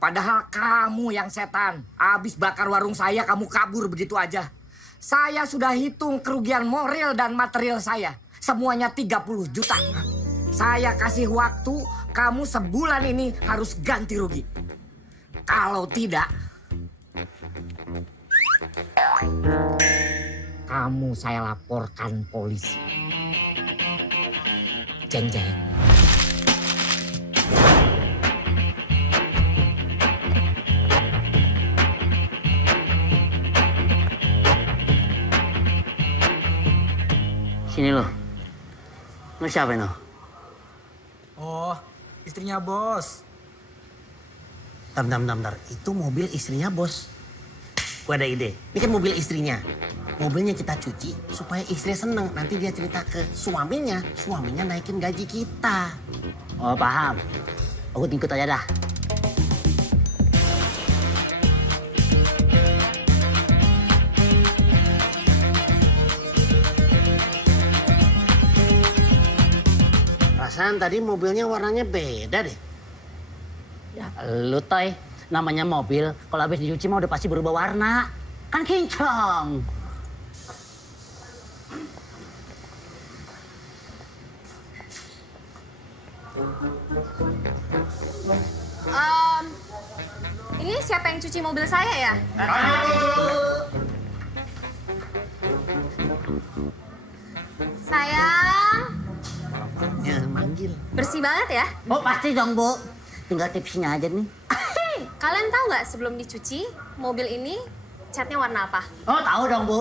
Padahal kamu yang setan. Abis bakar warung saya, kamu kabur begitu aja. Saya sudah hitung kerugian moral dan material saya. Semuanya 30 juta. Saya kasih waktu, kamu sebulan ini harus ganti rugi. Kalau tidak, kamu saya laporkan polisi. Jeng-jeng. Sini lo. Lo siapa no? Oh, istrinya bos. Bentar. Itu mobil istrinya bos. Gue ada ide. Ini kan mobil istrinya. Mobilnya kita cuci supaya istri seneng. Nanti dia cerita ke suaminya. Suaminya naikin gaji kita. Oh, paham. Aku ikut aja dah. Perasaan tadi mobilnya warnanya beda deh. Ya, lu Toy. Namanya mobil, kalau habis dicuci mah udah pasti berubah warna. Kan kinclong. Ini siapa yang cuci mobil saya ya? Sayang. Ya, manggil. Bersih banget ya? Oh, pasti dong, Bu. Tinggal tipsnya aja nih. Kalian tahu nggak sebelum dicuci, mobil ini catnya warna apa? Oh, tahu dong, Bu.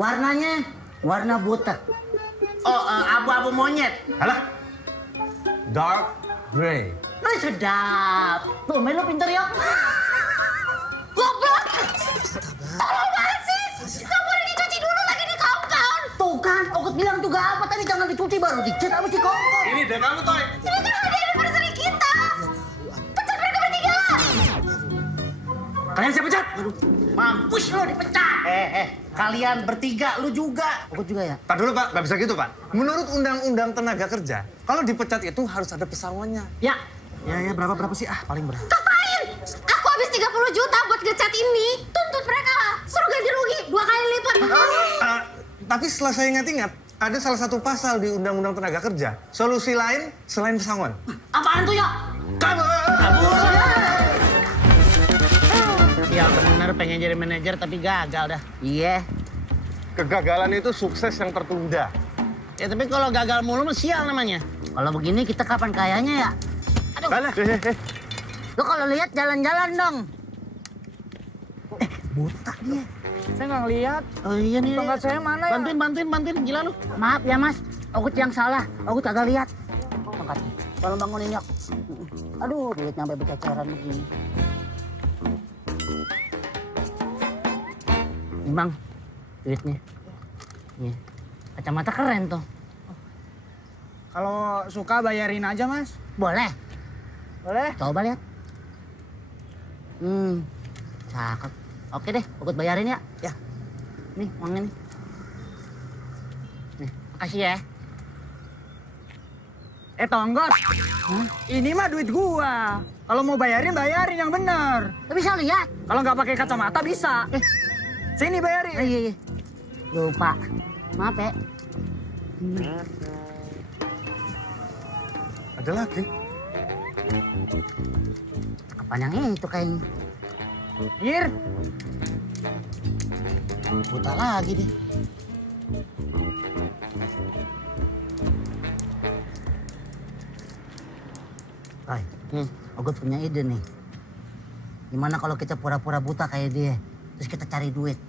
Warnanya warna butek. Oh, abu-abu monyet. Alah, dark gray. Oh, sedap. Tuh, main lo pinter ya. Goblok! Tolong banget sih! Kamu udah dicuci dulu lagi di kompon! Tuh kan, Ogut bilang juga apa tadi jangan dicuci baru dicat habis di kompon. Ini deh kamu, Toy. Ini kan hadiah anniversary kita! Pecat mereka bertiga! Kalian saya pecat. Aduh, mampus lo dipecat. Kalian bertiga, lu juga. Ogut juga ya? Pak dulu, Pak. Nggak bisa gitu, Pak. Menurut Undang-Undang Tenaga Kerja, kalau dipecat itu harus ada pesangonnya. Ya. Ya, berapa sih? Paling berapa? Ngapain? Aku habis 30 juta buat ngecat ini. Tuntut mereka lah. Suruh ganti rugi 2 kali lipat. Tapi setelah saya ingat-ingat, ada salah satu pasal di Undang-Undang Tenaga Kerja. Solusi lain selain pesangon. Apaan tuh ya? Kabur! Ya bener pengen jadi manajer tapi gagal dah. Iya. Kegagalan itu sukses yang tertunda. Ya tapi kalau gagal mulu mah sial namanya. Kalau begini kita kapan kayanya ya? Aduh. Alah, Lo kalau lihat jalan-jalan dong. Buta dia. Saya nggak ngeliat. Oh iya nih. Tongkat saya mana ya? Bantuin. Gila lu. Maaf ya mas. Ogut yang salah. Ogut agak lihat. Tongkatnya. Tolong bangunin yuk. Aduh, duit sampai berceceran begini. Ini bang, duitnya. Nih, kacamata keren tuh. Kalau suka bayarin aja, Mas. Boleh? Boleh? Coba lihat. Cakep. Oke deh, Ogut bayarin ya. Ya. Nih, uangnya nih. Nih, makasih ya. Tonggos. Ini mah duit gua. Kalau mau bayarin yang bener. Bisa lihat. Kalau nggak pakai kacamata bisa. Sini bayarin. Iya. Lupa. Maaf ya. ada lagi. Apaan yang itu kayaknya? Ir. Buta lagi deh. Hai, Ogut punya ide nih. Gimana kalau kita pura-pura buta kayak dia, terus kita cari duit?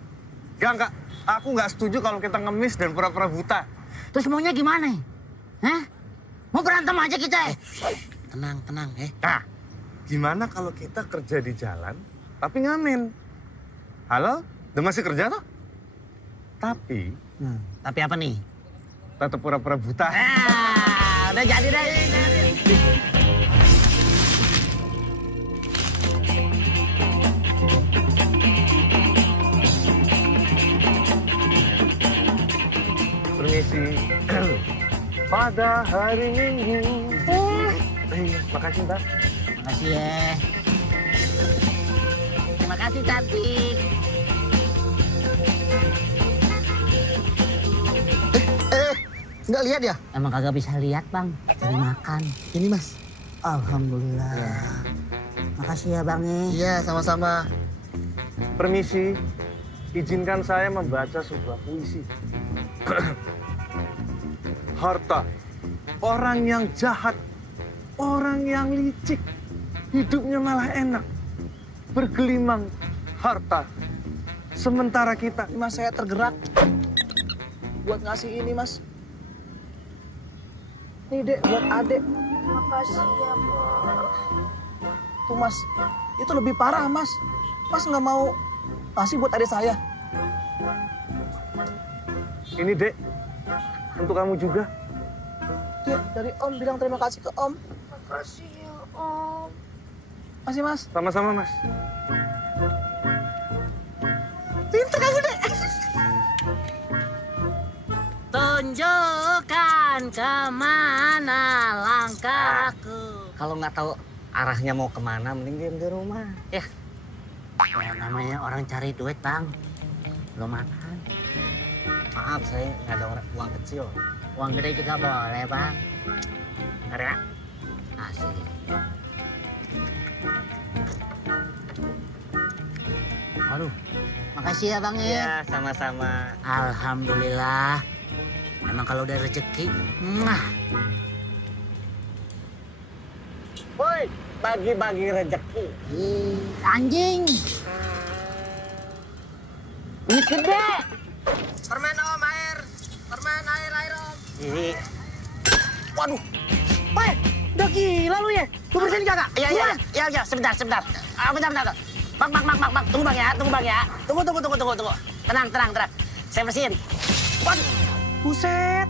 Enggak. Aku nggak setuju kalau kita ngemis dan pura-pura buta. Terus maunya gimana? Hah? Mau berantem aja kita? Tenang. Nah, gimana kalau kita kerja di jalan, tapi ngamen? Halo? Udah masih kerja toh? Tapi... Tapi apa nih? Tetap pura-pura buta. Udah jadi dah. Permisi. Pada hari Minggu. Makasih, Mbak. Makasih ya. Makasih cantik. Nggak lihat ya? Emang kagak bisa lihat bang, cari makan. Ini mas. Alhamdulillah. Ya. Makasih ya bang. Iya, sama-sama. Permisi, izinkan saya membaca sebuah puisi. Harta, orang yang jahat, orang yang licik, hidupnya malah enak. Bergelimang harta, sementara kita... Mas, saya tergerak buat ngasih ini, mas. Nih, Dek, buat Adek. Makasih ya, Bos. Tuh, Mas. Itu lebih parah, Mas. Mas nggak mau kasih buat adik saya. Ini, Dek, untuk kamu juga. Dek, dari Om bilang terima kasih ke Om. Makasih ya, Om. Masih, Mas. Sama-sama, Mas. Pinter kamu, Dek. Tunjukkan kemana langkahku. Kalau nggak tahu arahnya mau kemana, mending diam di rumah. Ya, namanya orang cari duit bang, belum makan. Maaf, saya nggak ada uang kecil. Uang gede juga boleh bang. Ntar ya. Asik. Aduh, makasih ya bang ya. Iya, sama-sama. Alhamdulillah. Emang kalau udah rezeki, Woi, bagi-bagi rezeki. anjing. Ini gede. Permen Om, air. Permen air Om. Ih, Waduh. Woi, udah gila lu ya? Lu bersihin jaga. iya, sebentar. Bentar. Bang, tunggu bang ya. Tunggu. Tenang. Saya bersihin. Waduh. Buset.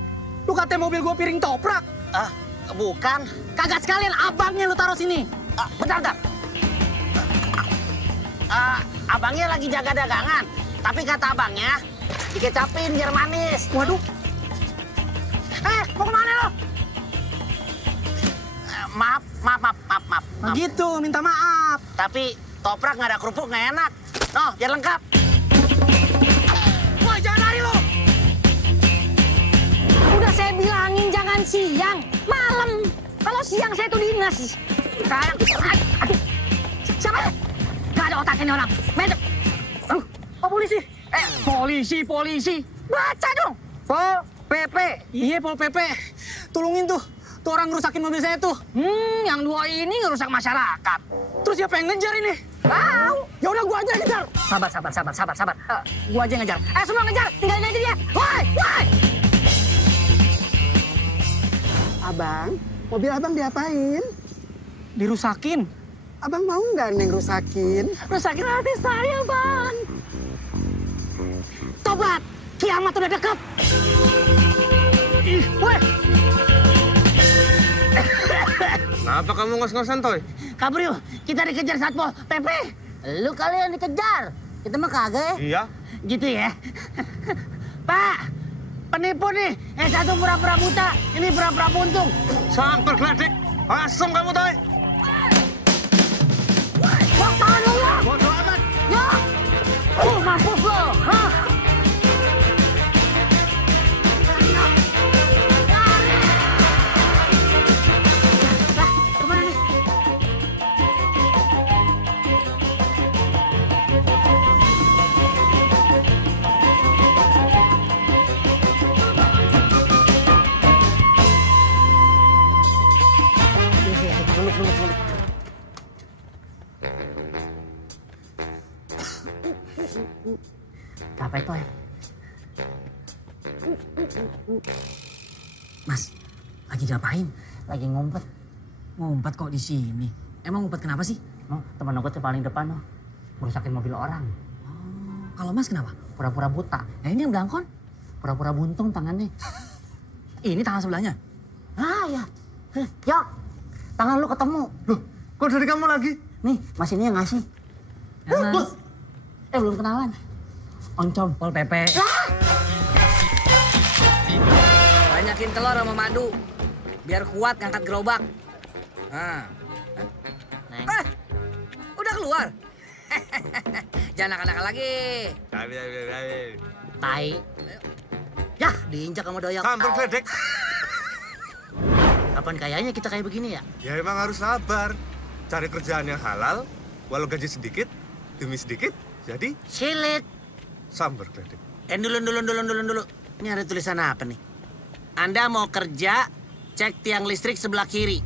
Lu katanya mobil gua piring toprak. Bukan. Kagak sekalian abangnya lu taruh sini. Bentar. Abangnya lagi jaga dagangan. Tapi kata abangnya, dikecapin biar manis. Waduh. Mau kemana lu? Maaf. Nah, gitu, minta maaf. Tapi toprak nggak ada kerupuk nggak enak. Noh, biar lengkap. Woi, jangan lari lu. Udah saya bilangin jangan siang, malam. Kalau siang saya tuh dinas. Sekarang, aduh, siapa? Gak ada otaknya nih orang. Medep. Oh, polisi. Polisi. Baca dong. Pol PP. Iya, Pol PP. Tolongin tuh. Tuh orang ngerusakin mobil saya tuh. Yang dua ini ngerusak masyarakat. Terus siapa yang ngejar ini? Tahu. Ya udah gua aja yang ngejar. Sabar. Gua aja yang ngejar. Semua ngejar. Tinggalin aja dia. Woi. Abang, mobil abang diapain? Dirusakin. Abang mau nggak neng rusakin? Rusakin hati saya, Bang. Tobat. Kiamat udah deket. Woi. Kenapa kamu ngos-ngosan, Toy? Kabur yuk. Kita dikejar Satpol PP. Lu kali yang dikejar. Kita mah kagak ya. Iya. Gitu ya. Pak, penipu nih. Satu pura-pura buta, ini pura-pura buntung. Samper gledek. Asem kamu, Toy. Wah, tahan lu ya. Bodoh amat. Ya. Mampus lo. Hah? Lah, kemana nih? Duduk. Capek, Toy. Mas, lagi ngapain? Lagi ngumpet. Ngumpet kok di sini. Emang ngumpet kenapa sih? No, teman aku tuh paling depan, no. Merusakin mobil orang. Kalau Mas kenapa? Pura-pura buta. Ini yang belangkon. Pura-pura buntung tangannya. Ini tangan sebelahnya. Ya. Yok, tangan lu ketemu. Loh, kok dari kamu lagi? Nih, Mas ini yang ngasih. Mas. Belum kenalan. Oncom. Pol PP. Banyakin telur sama madu. Biar kuat ngangkat gerobak. Nah. Neng. Udah keluar? jangan nakal-nakal lagi. Tai. Yah, diinjak sama doyok. Sambar gledek. Kapan kayaknya kita kayak begini ya? Ya emang harus sabar. Cari kerjaan yang halal, walau gaji sedikit, demi sedikit, jadi Silit. sambar gledek. Dulu. Ini ada tulisan apa nih? Anda mau kerja, cek tiang listrik sebelah kiri.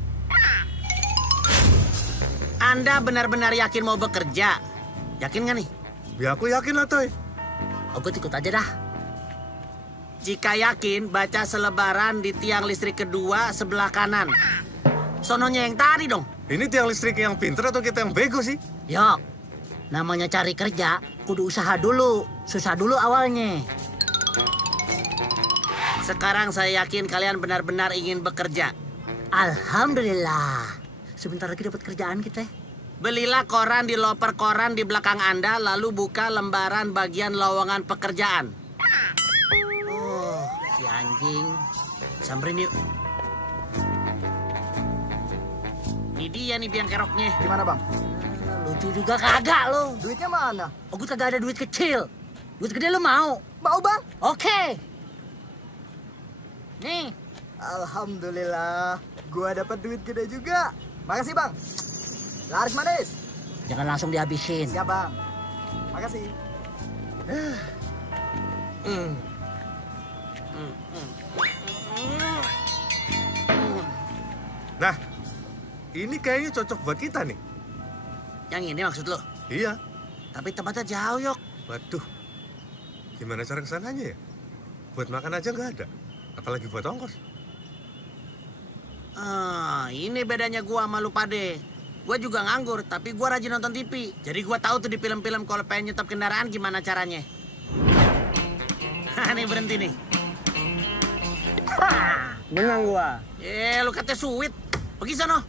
Anda benar-benar yakin mau bekerja? Yakin nggak nih? Ya aku yakin lah, Toy. Oh, gue ikut aja dah. Jika yakin, baca selebaran di tiang listrik kedua sebelah kanan. Sononya yang tadi dong. Ini tiang listrik yang pinter atau kita yang bego sih? Yok, namanya cari kerja, kudu usaha dulu. Susah dulu awalnya. Sekarang saya yakin kalian benar-benar ingin bekerja. Alhamdulillah. Sebentar lagi dapat kerjaan kita. Belilah koran di loper koran di belakang Anda, lalu buka lembaran bagian lowongan pekerjaan. Oh, si anjing. Samperin yuk. Ini dia nih biang keroknya. Gimana, Bang? Lucu juga kagak lo. Duitnya mana? Oh, gue kagak ada duit kecil. Duit gede lo mau? Mau, Bang? Oke. Nih. Alhamdulillah, gua dapat duit gede juga. Makasih, Bang. Laris manis. Jangan langsung dihabisin. Siap, Bang. Makasih. Nah, ini kayaknya cocok buat kita nih. Yang ini maksud lo? Iya. Tapi tempatnya jauh, Yok. Waduh, gimana cara kesananya ya? Buat makan aja nggak ada, apalagi buat ongkos. Ini bedanya gua sama lu pade. Gua juga nganggur, tapi gua rajin nonton TV. Jadi gua tahu tuh di film-film kalau pengen nyetop kendaraan gimana caranya. Nih berhenti nih. Menang gua. Lu katanya sweet. Pergi sono.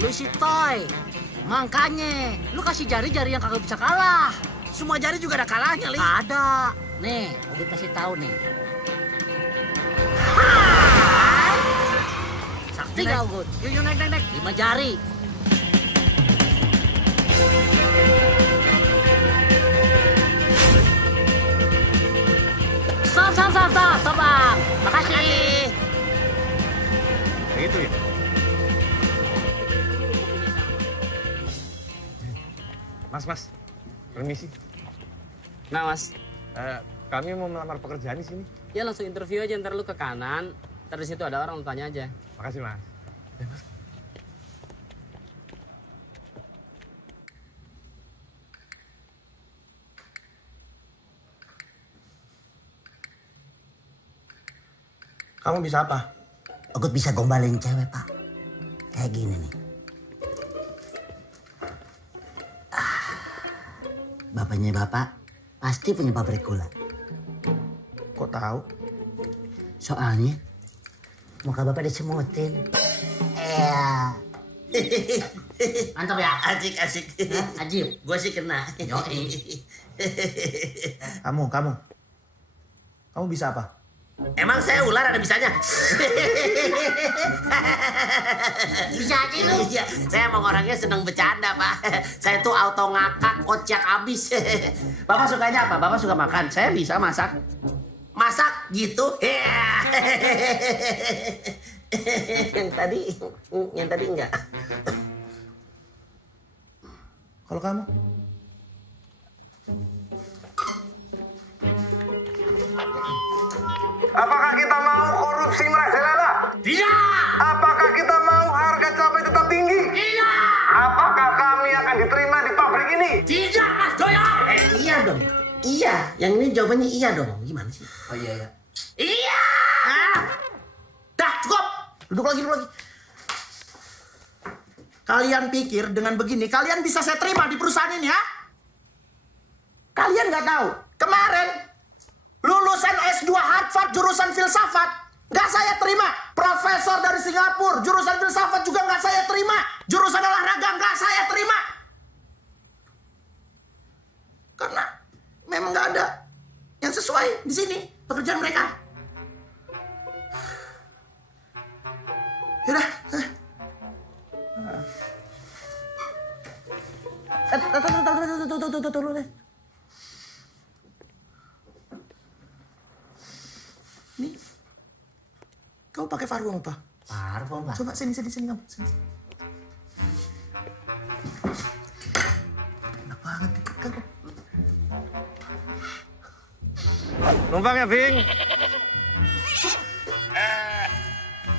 Lu si Toy. Makanya, lu kasih jari-jari yang kagak bisa kalah. Semua jari juga ada kalahnya, Li. Ada. Nih, gue kasih tahu nih. Sakti gak, Ugut? Yuk, naik. 5 jari. Stop, Bang. Makasih. Yang itu ya? Mas, permisi. Nah, Mas, Kami mau melamar pekerjaan di sini. ya langsung interview aja, ntar lu ke kanan, ntar di situ ada orang, lu tanya aja. Makasih, Mas. Kamu bisa apa? Ugut bisa gombalin cewek, Pak. Kayak gini nih. Bapaknya Bapak pasti punya pabrik gula. Kok tahu? Soalnya muka Bapak disemutin. Mantap ya? Asik. Ajib. Gue sih kena. Yoi. Kamu bisa apa? Emang saya ular ada bisanya? Bisa aja lu. Iya, saya emang orangnya seneng bercanda, Pak. Saya tuh auto ngakak, kocak abis. Bapak sukanya apa? Bapak suka makan. Saya bisa masak. Masak gitu? Yang tadi enggak. Kalau kamu? Apakah kita mau korupsi merajalela? Tidak! Apakah kita mau harga cabai tetap tinggi? Tidak! Apakah kami akan diterima di pabrik ini? Tidak, Mas Doyo! Iya dong. Iya. Yang ini jawabannya iya dong. Gimana sih? Oh iya. Iya! Dah, cukup. Duduk lagi. Kalian pikir dengan begini, kalian bisa saya terima di perusahaan ini, ya? Kalian nggak tahu. Kemarin, lulusan S2 Harvard jurusan filsafat, nggak saya terima. Profesor dari Singapura, jurusan filsafat juga nggak saya terima. Jurusan olahraga nggak saya terima. Karena memang nggak ada yang sesuai di sini pekerjaan mereka. Yaudah. Tunggu. pakai parfum apa? Parfum, Pak. Coba sini kamu. Sini. Enak banget kan? Numpang ya, Bing.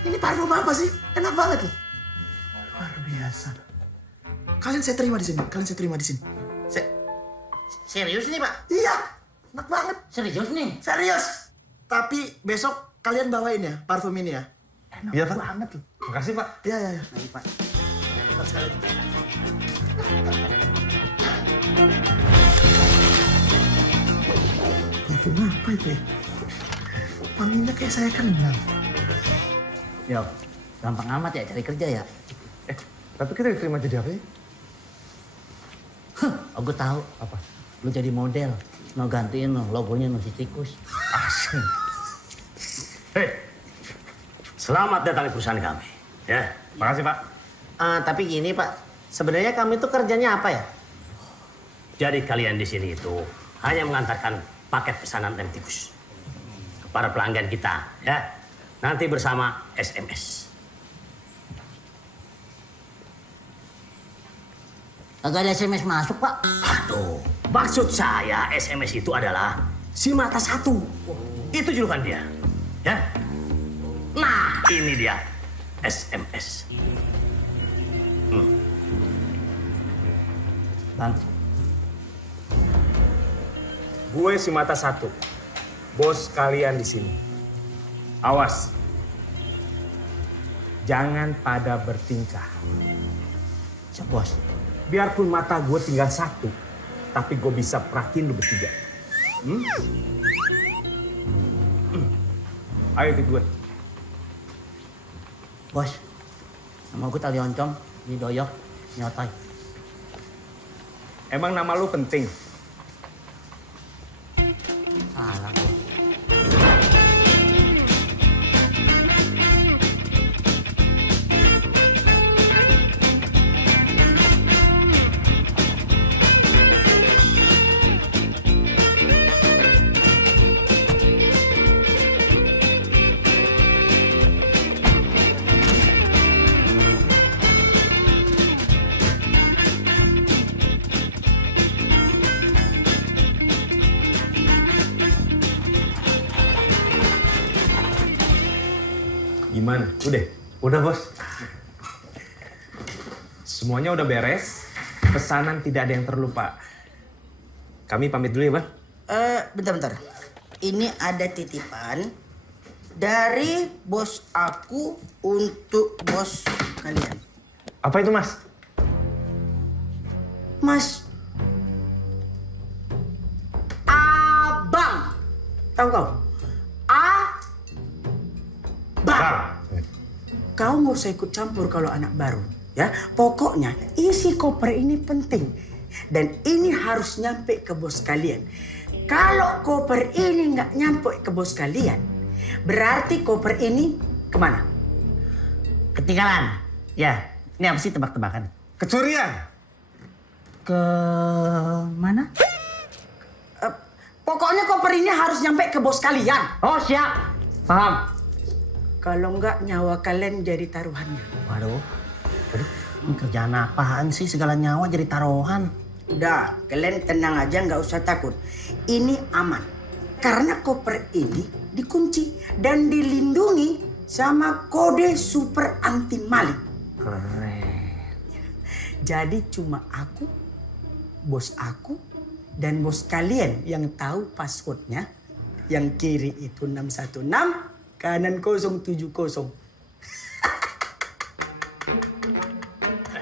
Ini parfum apa sih? Enak banget loh. Luar biasa. Kalian saya terima di sini. Serius nih, Pak? Iya, enak banget. Serius nih? Serius. Tapi besok kalian bawain ya parfum ini ya. Enak Iya, Pak. banget loh. Makasih, Pak. Iya. Nih, Pak. Enak sekali. Parfum apa itu ya? Wanginya kayak saya kenal. Yo, gampang amat ya cari kerja ya? Tapi kita diterima jadi apa sih? Oh, gue tahu. Apa? Lu jadi model. Mau gantiin logonya si Tikus. Hei, selamat datang di perusahaan kami. Ya, Makasih, Pak. Tapi gini Pak, sebenarnya kami itu kerjanya apa ya? jadi kalian di sini itu hanya mengantarkan paket pesanan dari tikus kepada pelanggan kita, ya. Nanti bersama SMS. Agak ada SMS masuk, Pak. Aduh, maksud saya SMS itu adalah si mata satu. Itu julukan dia, ya. Nah, ini dia SMS. Bang, Gue si mata satu, bos kalian di sini. Awas, jangan pada bertingkah. siap bos. Biarpun mata gue tinggal satu, tapi gue bisa perhatiin lu bertiga. Ayo ikut gue. Bos, nama gue tali oncom, ini doyok, nyotai. Emang nama lu penting? Salah, bos. Gimana? Udah? Udah, Bos. Semuanya udah beres. Pesanan tidak ada yang terlupa. Kami pamit dulu ya, Bang. Bentar. Ini ada titipan dari bos aku untuk bos kalian. Apa itu, Mas? Mas. Abang. Tahu kau? Bang. Kau nggak usah ikut campur kalau anak baru. Ya, pokoknya isi koper ini penting. Dan ini harus nyampe ke bos kalian. Kalau koper ini nggak nyampe ke bos kalian, berarti koper ini kemana? Ketinggalan. Ya, ini apa sih tebak-tebakan? Kecurian. Ke mana? Pokoknya koper ini harus nyampe ke bos kalian. Oh, siap. Paham. Kalau nggak nyawa kalian jadi taruhannya. Waduh. Ini kerjaan apaan sih segala nyawa jadi taruhan? Udah, kalian tenang aja, nggak usah takut. Ini aman. Karena koper ini dikunci dan dilindungi sama kode super anti maling. Keren. Jadi cuma aku, bos aku, dan bos kalian yang tahu passwordnya. Yang kiri itu 616, kanan 070.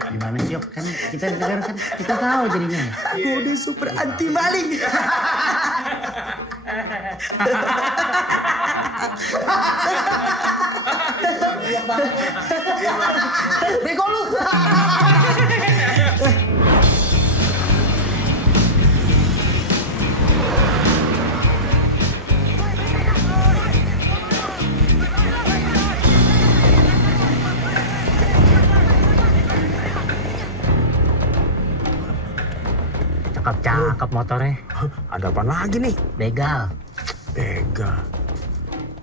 Gimana sih, Yok? Kan kita dengar kan kita tahu jadinya. Kode super anti maling. Bego lu. Cakep motornya. Ada apa lagi nih? Begal. Begal.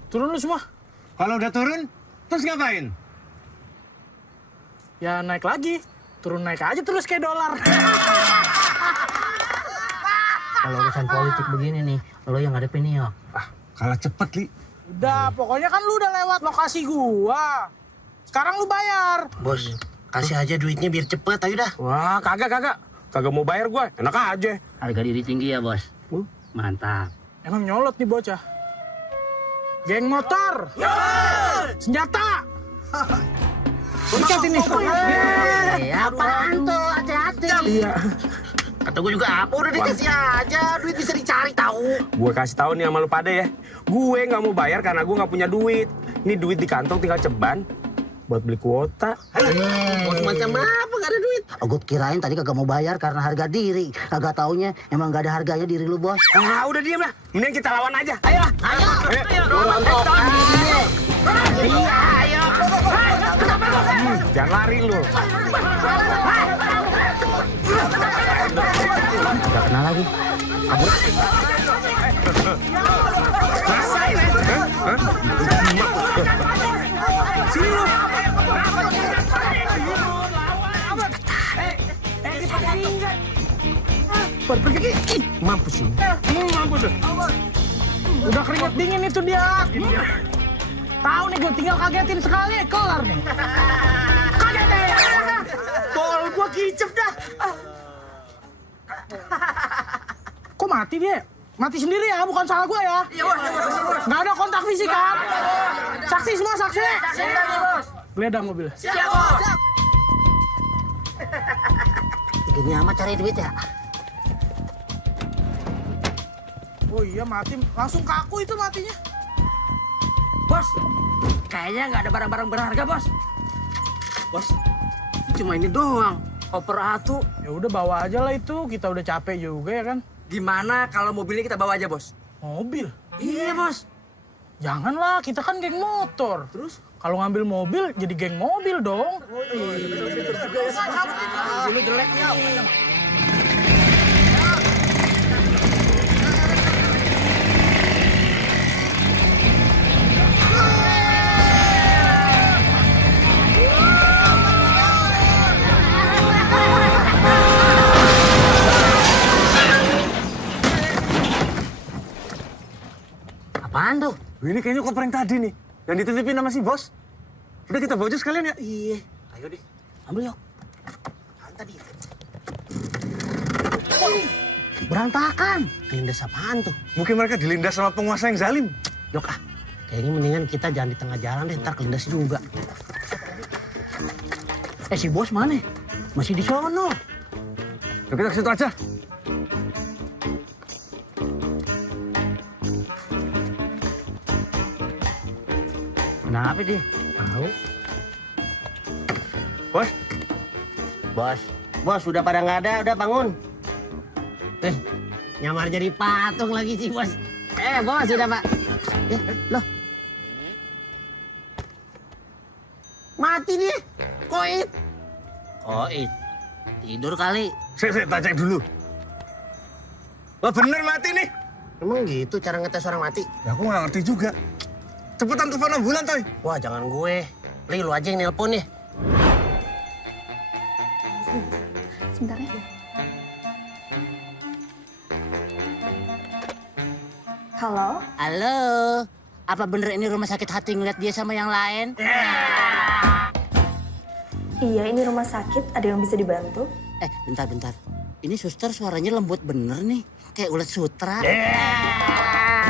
Turun lu semua. Kalau udah turun, Terus ngapain? Ya naik lagi. Turun naik aja terus kayak dolar. Kalau urusan politik begini nih, lo yang ngadepin nih ya. Kalah cepet, Li. Udah, pokoknya kan lu udah lewat lokasi gua. Sekarang lu bayar. Bos, kasih aja duitnya biar cepet, ayo dah. Wah, kagak. Kagak mau bayar gue, enak aja. Harga diri tinggi ya, Bos. Mantap. Emang nyolot nih bocah. Geng motor. Senjata. Pencet ini. Apaan tuh? Hati-hati. Iya. Kata gue juga apa, udah dikasih aja. Duit bisa dicari tahu. Gue kasih tahu nih sama lu pada ya. Gue nggak mau bayar karena gue nggak punya duit. Ini duit di kantong tinggal ceban buat beli kuota. Bos macam apa gak ada duit? Gue kirain tadi kagak mau bayar karena harga diri. Kagak taunya emang gak ada harganya diri lu, Bos. Ah, udah diam lah. Mending kita lawan aja. Ayo. Iya, ayo. Jangan lari lu. Gak kenal lagi. Kabur. Rasain ya. Sini lu. Pergi. Mampus lu. Mampus lu. Udah keringet dingin itu dia. Tahu nih gue tinggal kagetin sekali, kelar nih. Kagetin. Bol gue kicep dah. Kok mati dia? Mati sendiri ya, bukan salah gue ya. Iya, Bos. Nggak ada kontak fisik kan? Saksi semua, saksi. Siap, Bos. Geledah mobil. Siap, Bos. Gini amat cari duit ya. Oh iya, mati. Langsung kaku itu matinya. Bos, kayaknya nggak ada barang-barang berharga, Bos. Bos, cuma ini doang. Koper atu. Ya udah bawa aja lah itu, kita udah capek juga ya kan. Gimana kalau mobilnya kita bawa aja, Bos? Mobil? Iya, Bos. Janganlah, kita kan geng motor. Terus? Kalau ngambil mobil, jadi geng mobil dong. Oh iya, pinter juga ya. Lu jelek ya. Apaan tuh? Ini kayaknya koper yang tadi nih. Yang dititipin sama si bos. Udah kita bawa aja sekalian ya. Iya. Ayo deh. Ambil yuk. Tadi. Berantakan. Lindas apaan tuh? Mungkin mereka dilindas sama penguasa yang zalim. Yok ah. Kayaknya mendingan kita jangan di tengah jalan deh. Ntar kelindas juga. Si bos mana? Masih di sono. Yuk kita ke situ aja. Kenapa dia? Tahu. Bos. Bos, udah pada nggak ada, udah bangun. Nyamar jadi patung lagi sih, Bos. Bos, udah, Pak. Loh. Mati nih, Koit. Tidur kali. Saya tak cek dulu. Wah bener mati nih. Emang gitu cara ngetes orang mati? Ya aku nggak ngerti juga. Cepetan telepon ambulan, Toy. Wah, jangan gue. Li, lu aja yang nelpon ya. Sebentar ya. Halo? Halo. Apa bener ini rumah sakit hati ngeliat dia sama yang lain? Iya, ini rumah sakit. Ada yang bisa dibantu? Bentar. Ini suster suaranya lembut bener nih. Kayak ulet sutra.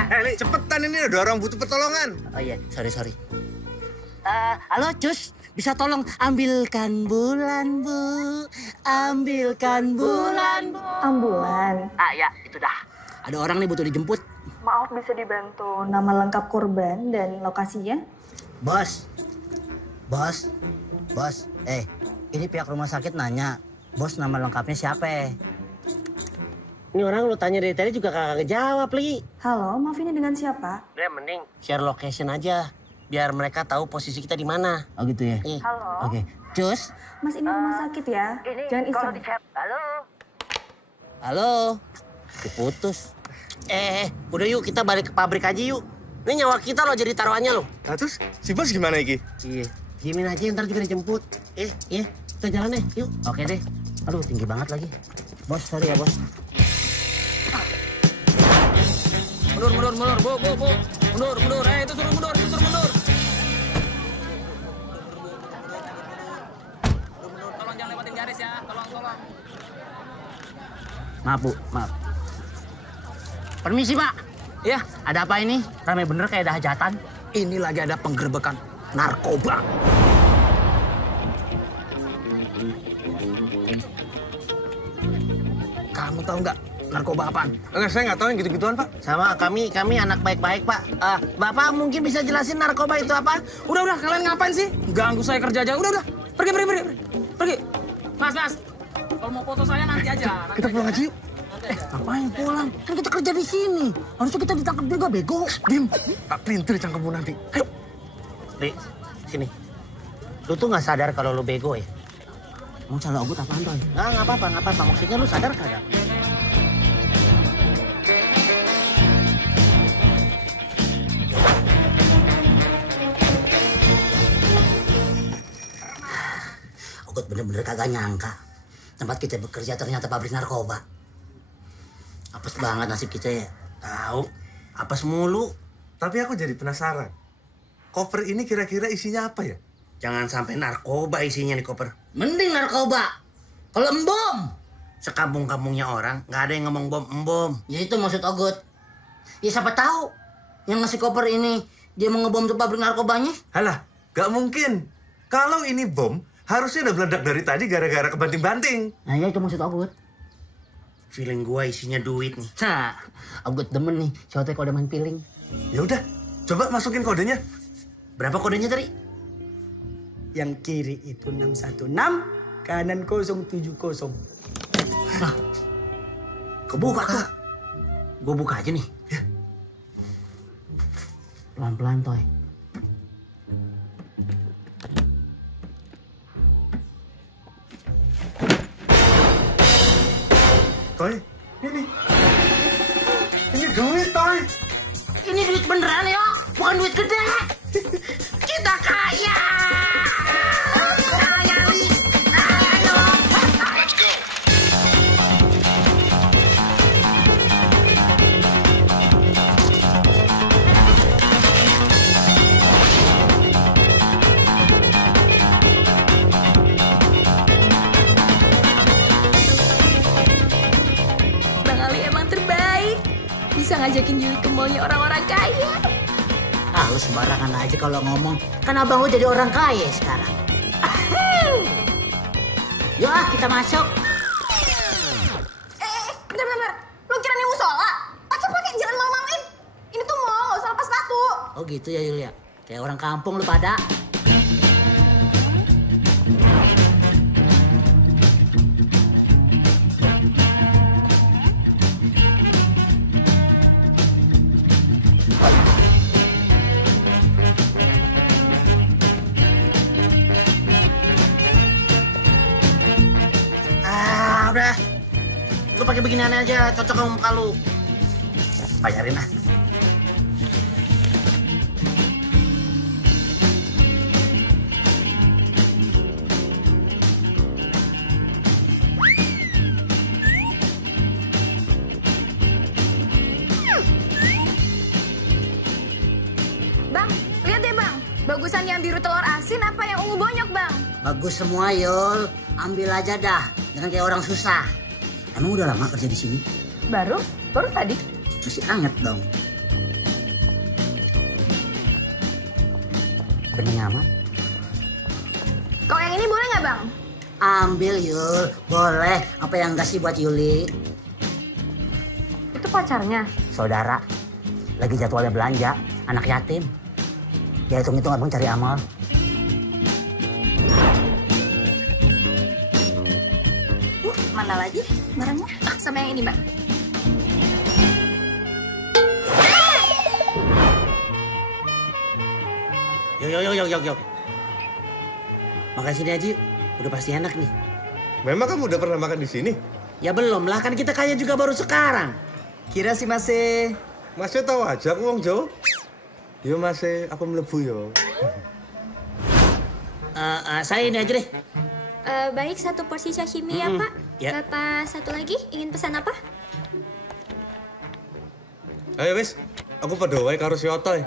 Li, cepetan ini ada orang butuh pertolongan. Oh iya, sorry. Halo, Cus. Bisa tolong ambilkan bulan, Bu. Ambilkan bulan, Bu. Ambulan? Ya, itu dah. Ada orang nih butuh dijemput. Maaf, bisa dibantu nama lengkap korban dan lokasinya? Bos. Ini pihak rumah sakit nanya. Bos, nama lengkapnya siapa? Ini orang lu tanya dari tadi juga kagak ngejawab, Li. Halo, maaf ini dengan siapa? Udah, mending share location aja. Biar mereka tahu posisi kita di mana. Oh gitu ya? Halo? Oke. Cus. Mas, ini rumah sakit ya? Jangan iseng. Halo. Diputus. Udah yuk kita balik ke pabrik aja yuk. Ini nyawa kita loh jadi taruhannya loh. Nah, terus si bos gimana Iki? Iya, diemin aja ntar juga dijemput. Iya, kita jalan deh, yuk. Oke deh. Aduh, tinggi banget lagi. Bos, sorry ya, Bos. Mundur, bu. Mundur. Itu suruh mundur. Tolong jangan lewatin garis ya, tolong. Maaf, Bu. Maaf. Permisi, Pak. Iya, Ada apa ini? Ramai bener kayak ada hajatan. ini lagi ada penggerbekan narkoba. Kamu tahu nggak narkoba apaan? Enggak, saya nggak tahu yang gitu-gituan, Pak. Sama kami anak baik-baik, Pak. Bapak mungkin bisa jelasin narkoba itu apa? Udah, kalian ngapain sih? Ganggu saya kerja aja. Udah. Pergi. Mas. Kalau mau foto saya nanti aja. Kita pulang aja yuk. Ngapain pulang? Kan kita kerja di sini. Harusnya kita ditangkap juga, bego. Dim, tak pelintir cangkemmu nanti. Ayo. Ri, sini. Lu tuh nggak sadar kalau lu bego ya? Mau salah ogut apaan, Toy? Nggak apa-apa. Maksudnya lu sadar kagak? Ogut bener-bener kagak nyangka. Tempat kita bekerja ternyata pabrik narkoba. Apes banget nasib kita ya. Tahu, apes mulu. Tapi aku jadi penasaran. Koper ini kira-kira isinya apa ya? Jangan sampai narkoba isinya nih koper. Mending narkoba. Kalau embom. Sekampung-kampungnya orang, nggak ada yang ngomong bom. Ya itu maksud Ogut. Ya siapa tahu yang ngasih koper ini dia mau ngebom tuh pabrik narkobanya. Halah, gak mungkin. Kalau ini bom, harusnya udah meledak dari tadi gara-gara kebanting-banting. Nah ya itu maksud Ogut. Feeling gua isinya duit nih. Nah, Ogut demen nih, siapa tahu kalau main feeling. Ya udah, coba masukin kodenya. Berapa kodenya tadi? Yang kiri itu 616, kanan 070. Nah, kebuka tuh. Gua buka aja nih. Ya. Pelan-pelan, Toy. Toy, ini duit, Toy. Ini duit beneran ya, bukan duit gede. Kita kaya. Kaya nih. Ayo. Let's go. Bang Ali emang terbaik. Bisa ngajakin Yuli ke mallnya orang-orang kaya. Ah, lu sembarangan aja kalau ngomong. Kan abang lu jadi orang kaya sekarang. Yuk kita masuk. Bentar. Lu kira ini musola? Pakai jangan malu-maluin. Ini tuh mall, nggak usah lepas sepatu. Oh gitu ya Yulia. Kayak orang kampung lu pada. Udah. Lu pakai beginian aja, cocok sama muka lu. Bayarin ah. Bang, lihat deh bang. Bagusan yang biru telur asin apa yang ungu bonyok bang? Bagus semua Yul. Ambil aja dah. Jangan kayak orang susah. Emang udah lama kerja di sini? Baru tadi. Masih anget dong. Bening amat. Kalau yang ini boleh nggak bang? Ambil Yul. Boleh. Apa yang enggak sih buat Yuli? Itu pacarnya. Saudara. Lagi jadwalnya belanja. Anak yatim. Ya hitung-hitung abang cari amal. Mana lagi barangnya? Sama yang ini mbak. Yuk. Makan sini aja yuk. Udah pasti enak nih. Memang kamu udah pernah makan di sini? Ya belum lah, kan kita kaya juga baru sekarang. Kira sih masih. Masnya tahu aja aku wong Jawa. Yo Mas, apa mlebu yo? Saya ini aja deh. Baik, 1 porsi sashimi ya, Pak. Ya. Bapak satu lagi, ingin pesan apa? Ayo wis, aku padha wae karo si Otoy.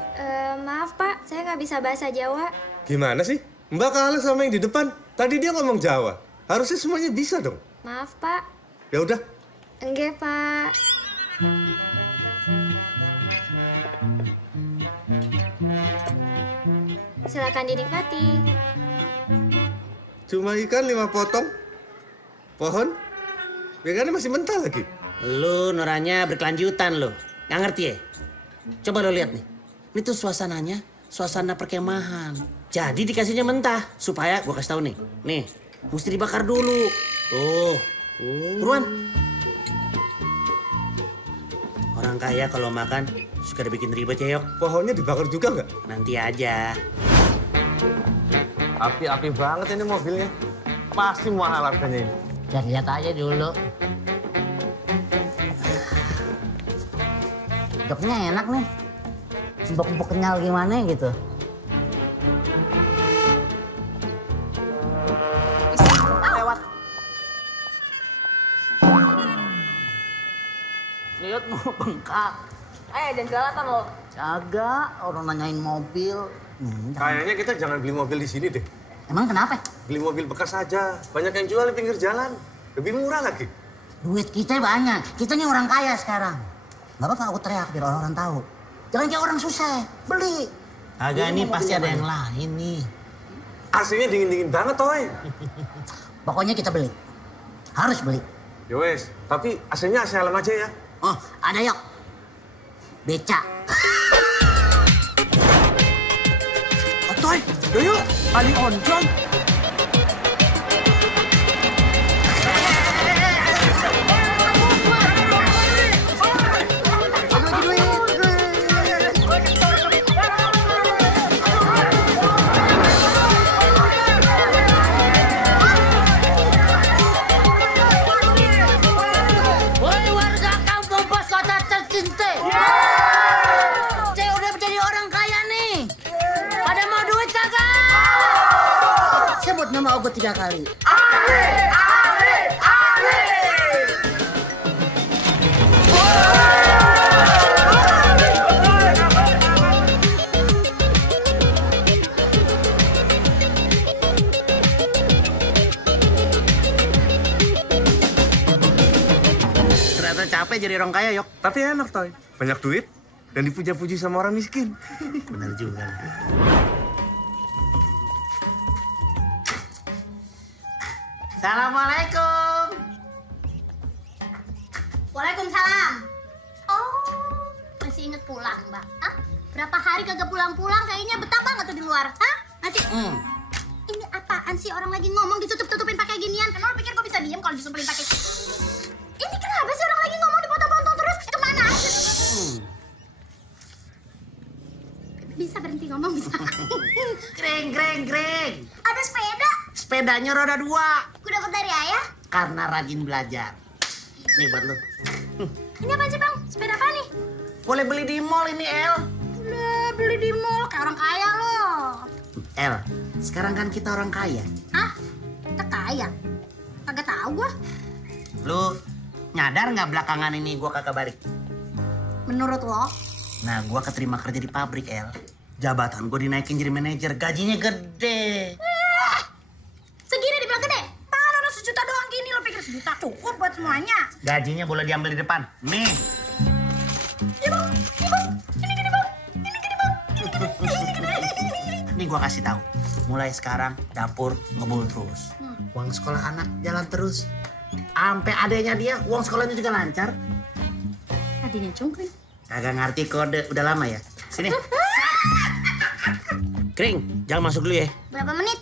Maaf, Pak, saya nggak bisa bahasa Jawa. Gimana sih? Mbak kalah sama yang di depan. Tadi dia ngomong Jawa. Harusnya semuanya bisa dong. Maaf, Pak. Ya udah. Enggak, Pak. Silakan dinikmati. Cuma ikan 5 potong. Pohon. Ikannya masih mentah lagi. Lu Nuranya berkelanjutan lu. Nggak ngerti ya? Coba lu lihat nih. Ini tuh suasananya, suasana perkemahan. Jadi dikasihnya mentah. Supaya, gua kasih tahu nih. Nih, mesti dibakar dulu. Tuh. Buruan. Orang kaya kalau makan suka dibikin ribet ya, Yok. Pohonnya dibakar juga nggak? Nanti aja. Api-api banget ini mobilnya. Pasti mahal harganya ini. Lihat aja dulu. Joknya enak nih. Empuk-empuk kenyal gimana gitu. Lewat. Lihat mau bengkak. Jangan galatan lo. Kagak, orang nanyain mobil. Kayaknya kita jangan beli mobil di sini deh. Emang kenapa? Beli mobil bekas aja. Banyak yang jual di pinggir jalan. Lebih murah lagi. Duit kita banyak. Kita nih orang kaya sekarang. Gak apa-apa aku teriak biar orang-orang tahu. Jangan kayak orang susah. Beli. Agak nih pasti ada yang lain nih. AC-nya dingin-dingin banget, Toy. Pokoknya kita beli. Harus beli. Yowes, tapi AC-nya AC alam aja ya. Oh, ada Yok. Beca. Otoy, doyo, Ali Onjong. Nama ogot 3 kali. Ale, ale, ale. Ternyata capek jadi orang kaya, Yok. Tapi enak, Toy. Banyak duit dan dipuja-puji sama orang miskin. Benar juga. Assalamualaikum. Waalaikumsalam. Oh, masih inget pulang, Mbak? Hah? Berapa hari kagak pulang-pulang, kayaknya betah banget tuh di luar. Hah? Masih? Ini apaan sih orang lagi ngomong ditutup-tutupin pakai ginian? Kenapa pikir kok bisa diem kalau disupelin pakai? Ini kenapa sih orang lagi ngomong dipotong-potong terus? Kemana aja? Bisa berhenti ngomong, bisa? Greng. Ada sepeda? Sepedanya roda 2. Gue dapet dari ayah. Karena rajin belajar. Nih buat lu. Ini apaan sih, Bang? Sepeda apa nih? Boleh beli di mall ini, El. Udah beli di mall, kayak orang kaya loh. El, sekarang kan kita orang kaya. Hah? Kita kaya? Kagak tahu gua. Lu nyadar nggak belakangan ini gua kagak balik? Menurut lo? Nah, gua keterima kerja di pabrik, El. Jabatan gua dinaikin jadi manajer, gajinya gede. Segini dibilang gede? Pahala lo 1 juta doang gini, lo pikir 1 juta cukup buat semuanya? Gajinya boleh diambil di depan. Nih. Iya, Bang. Iya, Bang. Ini gede, Bang. Ini gede, Bang. Ini gede. Nih gua kasih tahu. Mulai sekarang dapur ngebul terus. Uang sekolah anak jalan terus. Sampai adanya dia, uang sekolahnya juga lancar. Adanya cungkring. Kagak ngerti kode, udah lama ya. Sini. Kring, jangan masuk dulu ya. Berapa menit?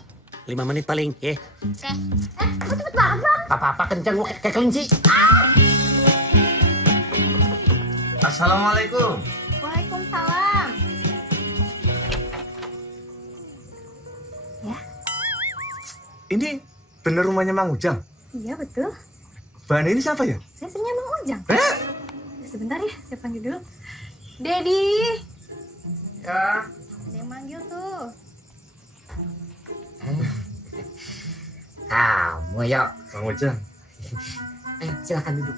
5 menit paling, ya. Oke. Kok cepet banget, Bang? Apa-apa kencang gua kayak kelinci. Assalamualaikum. Waalaikumsalam. Ya? Ini bener rumahnya Mang Ujang? Iya, betul. Mbak ini siapa ya? Saya istrinya Mang Ujang. Eh? Sebentar ya, saya panggil dulu. Dedi. Ya. yang manggil tuh. Kamu yuk. Bang Ujang. Silakan duduk.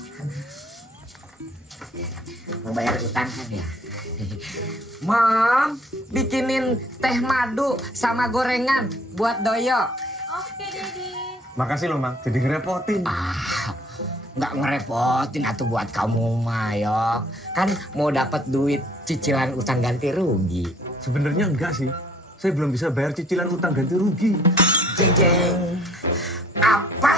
Mau bayar utang kan ya? Mam, bikinin teh madu sama gorengan buat Doyo. Oke, Dedi. Makasih loh, Mang. Jadi ngerepotin. Nggak ngerepotin atuh buat kamu mah, Yok. Kan mau dapat duit cicilan utang ganti rugi. Sebenarnya enggak sih. Saya belum bisa bayar cicilan utang ganti rugi. Jeng jeng. Apa?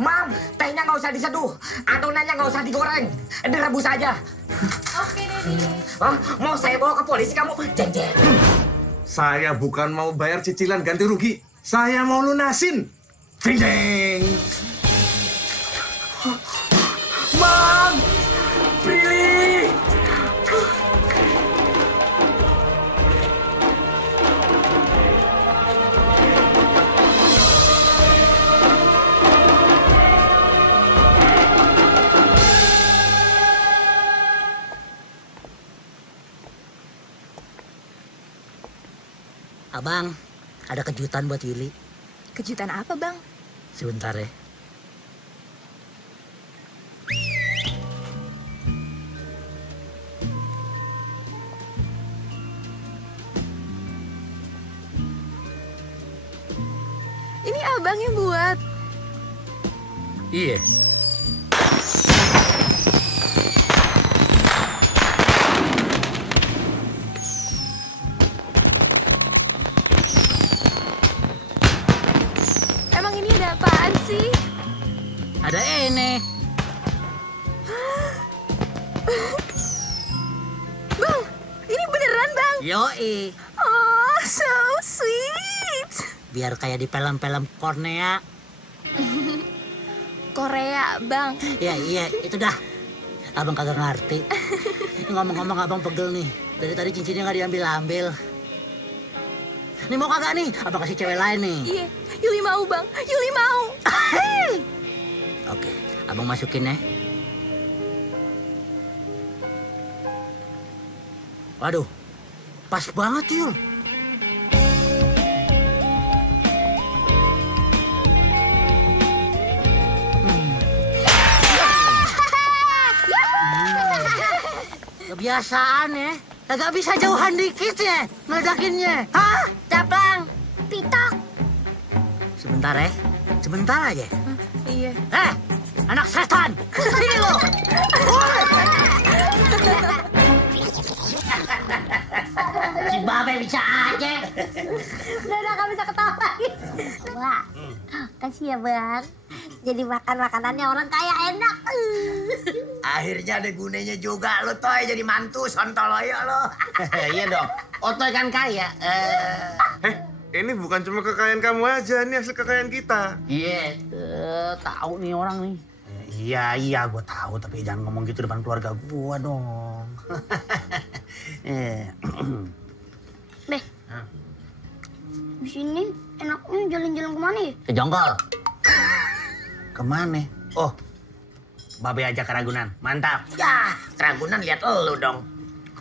Mam, tehnya nggak usah diseduh, adonannya nggak usah digoreng, direbus aja. Oke, Dedi. Mau saya bawa ke polisi kamu? Jeng jeng. Saya bukan mau bayar cicilan ganti rugi. Saya mau lunasin. Jeng jeng. Mam, Prilly. Abang, ada kejutan buat Yuli. Kejutan apa, Bang? Sebentar ya. Ini abang yang buat. Iya. Emang ini ada apaan sih? Ada ini. Bang, ini beneran, Bang? Yoi. Oh, so sweet. Biar kayak di film-film Korea. Korea, Bang. Iya, itu dah. Abang kagak ngerti. Ngomong-ngomong abang pegel nih. Dari tadi cincinnya nggak diambil-ambil. Nih mau kagak nih? Abang kasih cewek lain nih. Iya, Yuli mau, Bang. Yuli mau. Oke, abang masukin ya. Waduh, pas banget Yul. Kebiasaan ya. Kagak bisa jauhan dikit ya ngeledakinnya. Hah? Caplang, pitok. Sebentar ya. Sebentar aja. Iya. Anak setan. Sini lo. Si Babe bisa aja. Udah gak bisa ketawa lagi. Wah, kasih ya Bang. Jadi makan makanannya orang kaya enak. Akhirnya ada gunanya juga lo Toy jadi mantu sontoloyo lo. Iya dong. Otoy kan kaya. Ini bukan cuma kekayaan kamu aja, ini hasil kekayaan kita. Iya. Tahu nih orang nih. Iya, gue tahu. Tapi jangan ngomong gitu depan keluarga gue dong. Beh, di sini enaknya jalan-jalan kemana ya? Ke Jonggol. Kemana? Oh, Babe aja ke Ragunan. Mantap. Ya, Ragunan lihat lo dong.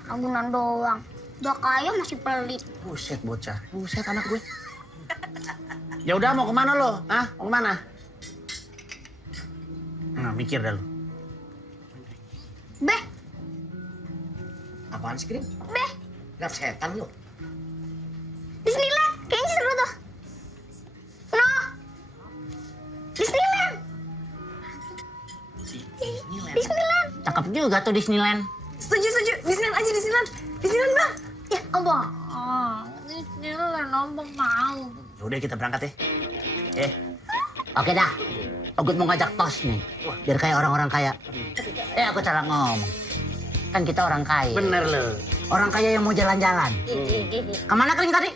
Ragunan doang. Udah kaya masih pelit. Buset bocah. Buset anak gue. Ya udah mau kemana lo? Hah? Mau kemana? Nah, mikir dah lo. Beh. Apaan sih, Krim? Beh. Lihat setan lo. Disneyland. Kayaknya seru tuh. No. Disneyland. Disneyland. Cakep juga tuh Disneyland. Setuju. Disneyland aja, Disneyland. Disneyland, Bang. Ya, Abang. Disneyland, Abang mau. Udah kita berangkat ya. Oke dah. Ogut mau ngajak tos nih. Biar kayak orang-orang kaya. Aku salah ngomong. Kan kita orang kaya. Bener lo. Orang kaya yang mau jalan-jalan. Kemana Kling tadi?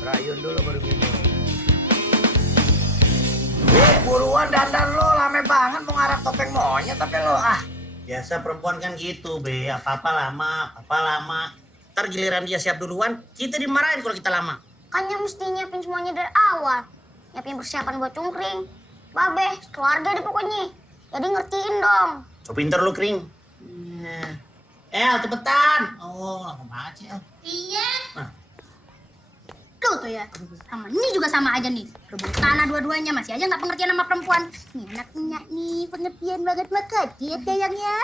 Rayun dulu baru minum. Buruan dandan lo, lame banget mau ngarap topeng monyet tapi lo Biasa perempuan kan gitu, Be. Apa-apa lama. Ntar giliran dia siap duluan, kita dimarahin kalau kita lama. Kan yang mesti nyiapin semuanya dari awal. Nyiapin persiapan buat cungkring. Babe, keluarga deh pokoknya. Jadi ngertiin dong. So pinter lu, Kring. Cepetan. Oh, lama banget sih, El. Iya. Nah. Tuh tuh ya. Sama ini juga sama aja nih. Rebut tanah dua-duanya masih aja nggak pengertian sama perempuan. Nih anaknya nih pengertian banget makasih sayangnya.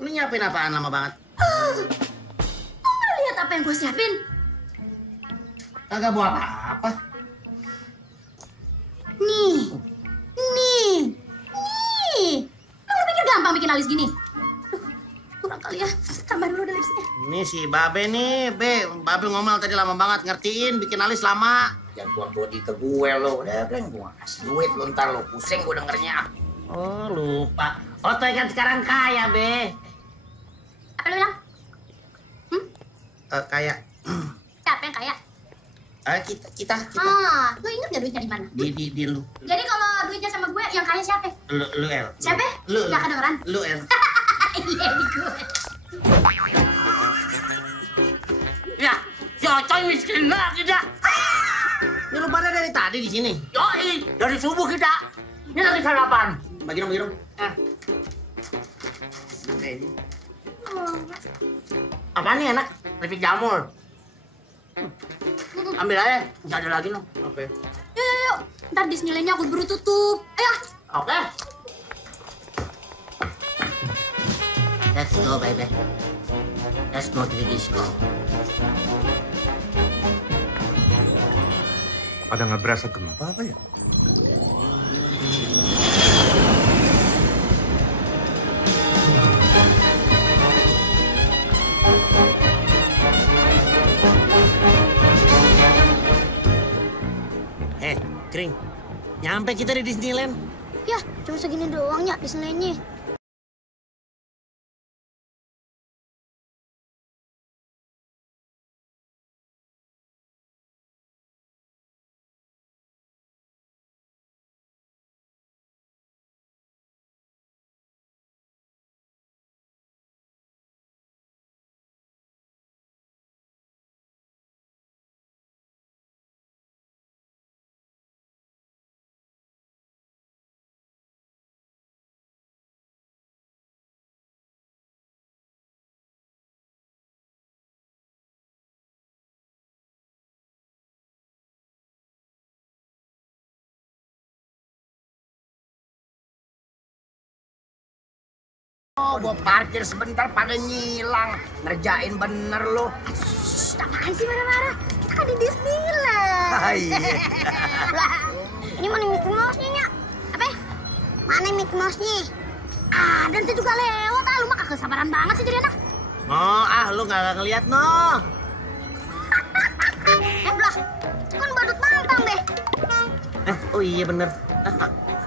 Lu nyiapin apaan lama banget? Lihat apa yang gue siapin. Kagak bawa apa-apa. Nih. Lu pikir gampang bikin alis gini? Kurang kali ya, tambah dulu deh lipsnya. Ini si Babe nih, Babe ngomel tadi lama banget ngertiin, bikin alis lama. Jangan buang body ke gue lo, udah kan gue kasih duit lo ntar lo pusing gue dengernya. Oh lupa, Otoy kan sekarang kaya, Be. Apa lu bilang? Kaya. Siapa yang kaya? Kita. Lu inget gak duitnya di mana? Di lu. Jadi kalau duitnya sama gue, yang kaya siapa? Lu El. Siapa? Lu. Gak kedengeran? Lu El. Iya di gue. Ya, si Ocoy miskin lagi dah. Ini lu pada dari tadi di sini. Yoi, dari subuh kita. Ini lagi sarapan. Bagi dong. Apaan nih enak? Keripik jamur. Ambil aja, nggak ada lagi no. Oke. Yuk. Ntar Disneyland-nya aku buru tutup. Ayo. Oke. Let's go, baby. Let's go to the disco. Pada nggak berasa gempa apa ya? Kring, nyampe kita di Disneyland. Ya, cuma segini doang ya Disneyland-nya. Oh, gua parkir sebentar pada nyilang. Ngerjain bener lo. Apaan sih marah-marah? Kita kan di Disneyland. Iya. Lah, ini mana Mickey Mouse-nya, Nyak? Apa? Mana Mickey Mouse-nya? Dan saya juga lewat. Lu mah kagak sabaran banget sih jadi anak. Lu nggak ngeliat, no. Lah, kan badut mampang, Be. Oh iya bener.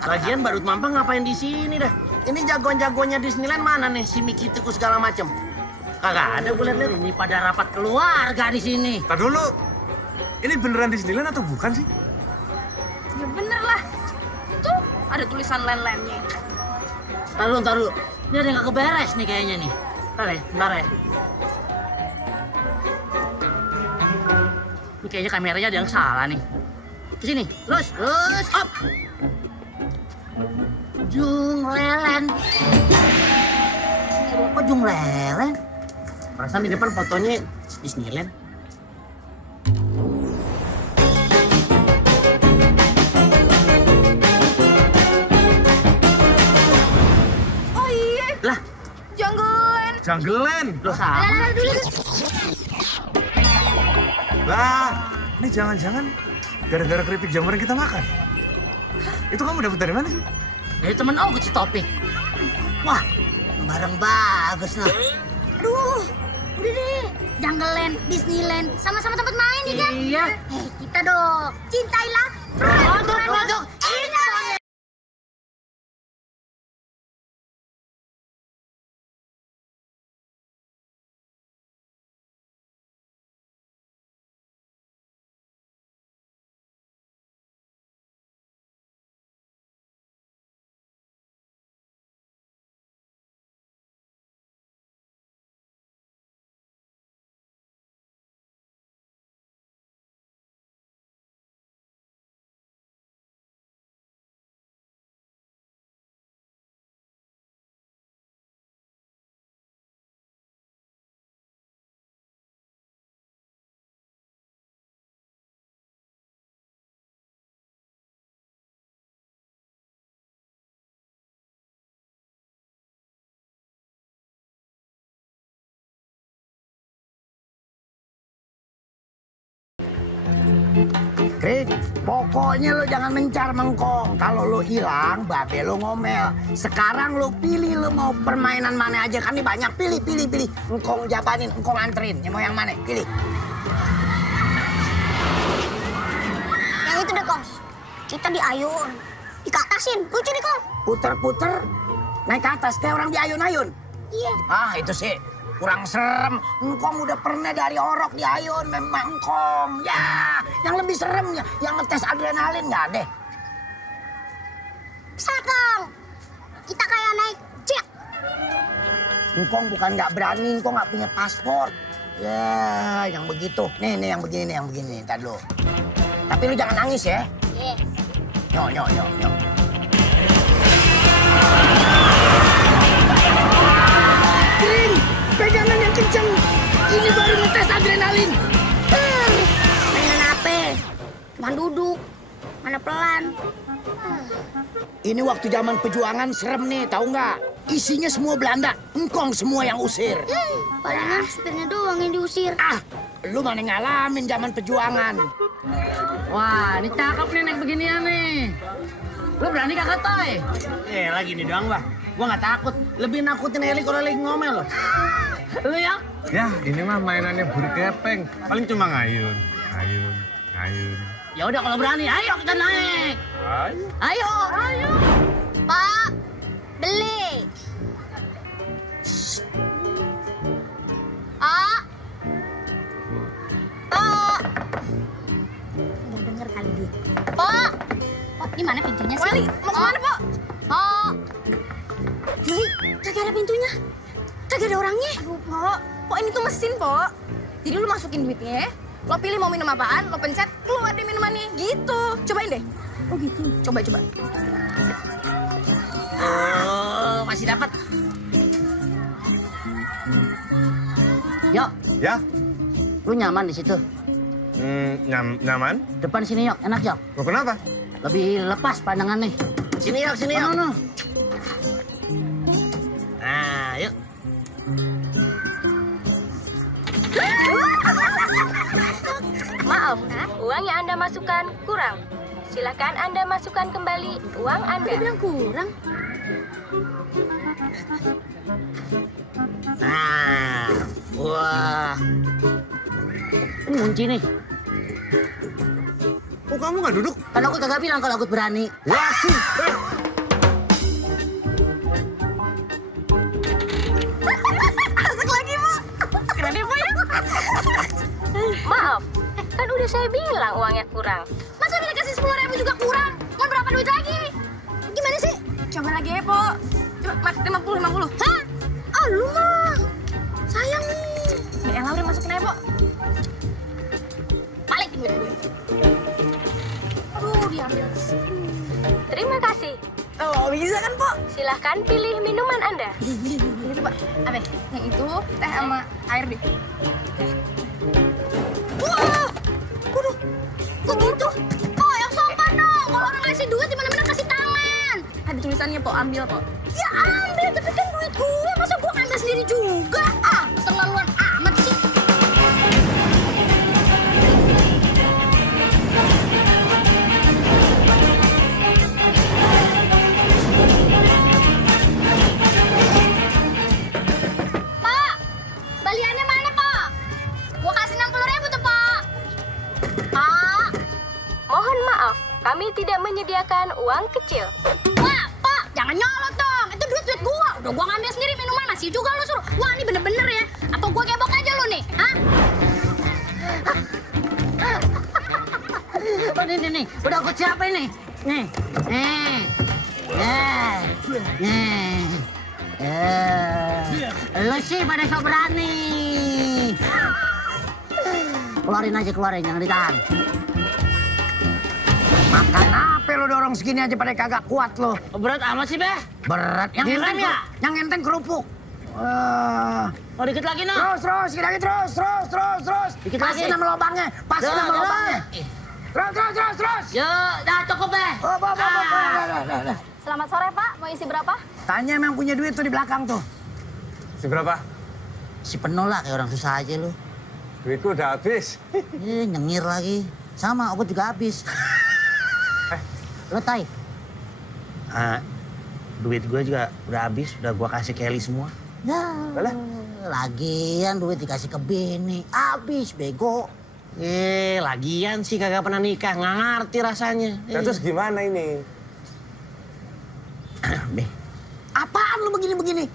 Lagian badut mampang ngapain di sini dah? Ini jagoan-jagoannya Disneyland mana nih? Si Mickey Tikus segala macem. Kagak ada gue liat-liat. Ini pada rapat keluarga di sini. Tar dulu, ini beneran Disneyland atau bukan sih? Ya bener lah. Itu ada tulisan len-lennya. Taruh. Ini ada yang kagak beres nih kayaknya nih. Bentar ya. Ini kayaknya kameranya ada yang salah nih. Kesini, terus, up. Jung Lelen. Kok Jung Lelen? Perasaan di depan fotonya Disneyland. Oh iya. Lah, Jungleland. Loh, sama. Lah, ini jangan-jangan gara-gara keripik jamur yang kita makan. Itu kamu dapat dari mana sih? Dari temen aku si Topik. Wah, barang bagus nah. Aduh, udah deh. Jungleland, Disneyland, sama-sama tempat main ya kan? Iya. Kita dong. Cintailah. Produk. Pokoknya lo jangan mencar mengkong. Kalau lo hilang, babe lo ngomel. Sekarang lo pilih lo mau permainan mana aja. Kan ini banyak, pilih. Engkong jabanin, engkong anterin. Mau yang mana? Pilih. Yang itu deh, Kong. Kita diayun. Dikatasin, lucu nih, Kong. Puter-puter, naik ke atas kayak orang diayun-ayun. Iya. Ah, itu sih kurang serem. Engkong udah pernah dari orok diayun, memang engkong. Ya, yang lebih seremnya, yang ngetes adrenalin nggak deh. Bisa, Kong. Kita kayak naik jet. Engkong bukan nggak berani, engkong nggak punya paspor. Ya, yang begitu. Nih, yang begini. Ntar dulu. Tapi lu jangan nangis ya. Iya. Nyok. Kering, pegangan yang kencang. Ini baru ngetes adrenalin. Mainan apa? Cuma duduk. Mana pelan. Ini waktu zaman perjuangan serem nih, tahu nggak? Isinya semua Belanda, engkong semua yang usir. Palingan supirnya doang yang diusir. Ah, lu mana ngalamin zaman perjuangan. Wah, ini cakep nih naik beginian nih. Lu berani kagak, Toy? Lagi nih doang, Bang. Gua nggak takut. Lebih nakutin Eli kalau lagi ngomel loh. Lu ya? Ya, ini mah mainannya burung gepeng. Paling cuma ngayun. Ya udah kalau berani, ayo kita naik. Ayo. Pak, beli. Pak. Udah denger kali dia. Pak. Di mana pintunya sih? Wali, mau kemana, Pok? Pok. Kagak ada pintunya. Kagak ada orangnya. Aduh, Pok. Pok, ini tuh mesin, Pok. Jadi lu masukin duitnya, lo pilih mau minum apaan, lo pencet, keluar deh minumannya. Gitu. Cobain deh. Oh gitu. Coba. Oh, masih dapat. Yok, Ya? lu nyaman di situ? Nyaman? Depan sini, Yok. Enak, Yok. Lo kenapa? Lebih lepas pandangan nih. Sini, Yok. No. Nah, yuk. Maaf, uang yang Anda masukkan kurang. Silakan Anda masukkan kembali uang Anda. Dia bilang kurang. Nah, wah. Ini kunci nih. Oh, kamu nggak duduk? Kan aku kagak bilang kalau aku berani. Wah, sih. Asik lagi, Bu. Keren ya, Bu ya? Maaf, kan udah saya bilang uangnya kurang. Masa udah dikasih 10.000 juga kurang? Mau berapa duit lagi? Gimana sih? Coba lagi ya, Po. Coba, 50. Hah? Oh, lu mah. Sayang nih. Ya elah, udah masukin aja, Po. Balikin duit gue. Aduh, diambil. Terima kasih. Oh, bisa kan, Po? Silahkan pilih minuman Anda. Ini, Pak. Apa? Yang itu teh sama air deh. Wah! Waduh, kok gitu? Oh, yang sopan dong. Kalau orang ngasih duit, dimana-mana kasih tangan. Ada tulisannya, Po. Ambil, Po. Ya ambil, tapi kan duit gue. Masa gue ambil sendiri juga? Ah, terlaluan amat sih. Pak, baliannya mana, Pak? Gua kasih 60.000 tuh, Pak. Pak. Mohon maaf, kami tidak menyediakan uang kecil. Wah, Pak, jangan nyolot dong. Itu duit gua. Udah gua ngambil sendiri minuman, masih juga lu suruh. Wah, ini bener-bener ya. Apa gua gebok aja lu nih? Hah? Oh, nih. Udah aku siapin nih. Nih. Lu sih pada sok berani. Keluarin, jangan ditahan. Makan apa lo dorong segini aja pada kagak kuat lo. Berat amat sih, Beh. Berat. Yang Direm ya? Yang enteng kerupuk. Wah. Oh, dikit lagi, no. Terus, terus. Dikit Pasin lagi. nama lubangnya. Pasin nama lubangnya. Terus. Yuk, dah cukup, Beh. Dah. Selamat sore, Pak. Mau isi berapa? Tanya yang punya duit tuh di belakang tuh. Seberapa? Si penuh lah, kayak orang susah aja lu. Duitku udah habis. Nyengir lagi. Sama, obat juga habis. Lo Tai? Duit gue juga udah habis, udah gue kasih Kelly semua. Nah, lagian duit dikasih ke bini, habis bego. Lagian sih kagak pernah nikah, nggak ngerti rasanya. Ya, terus gimana ini? Apaan lu begini-begini?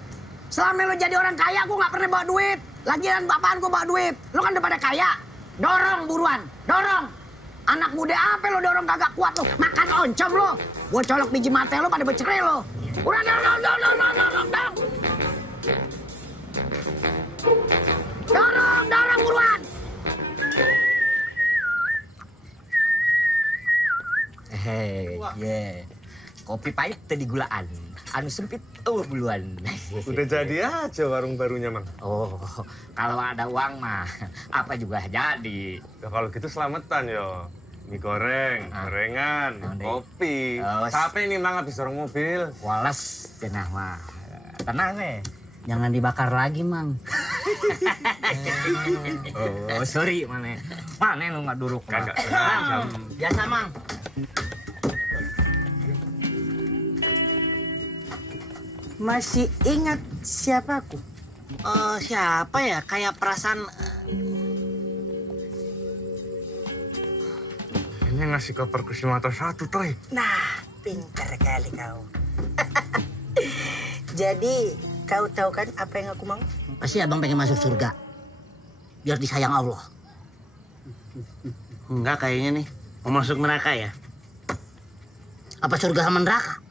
Selama lo jadi orang kaya, gue nggak pernah bawa duit. Lagian apaan gue bawa duit? Lo kan udah pada kaya. Dorong buruan, dorong. Anak muda apa lo dorong kagak kuat lo? Makan oncom lo. Gue colok biji mata lo pada bercerai lo. Udah dorong. Dorong buruan. Kopi pahit tadi gulaan. Anu sempit, buluan. Udah jadi aja warung barunya, Mang. Oh, kalau ada uang mah, apa juga jadi. Ya kalau gitu selamatan yo. Mie goreng, gorengan, kopi. Capek nih, Mang, habis dorong mobil. Walas, cenah mah. Tenang, Jangan dibakar lagi, Mang. Oh, sorry, Mane. Mane lu nggak duruk. Kagak. Biasa, Mang. Masih ingat siapa aku? Siapa ya? Kayak perasaan... Ini ngasih koper ke si mata satu, Toy. Nah, pintar kali kau. Jadi, kau tahu kan apa yang aku mau? Pasti abang pengen masuk surga. Biar disayang Allah. Enggak kayaknya nih. Mau masuk neraka ya? Apa surga sama neraka?